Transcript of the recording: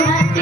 Gracias.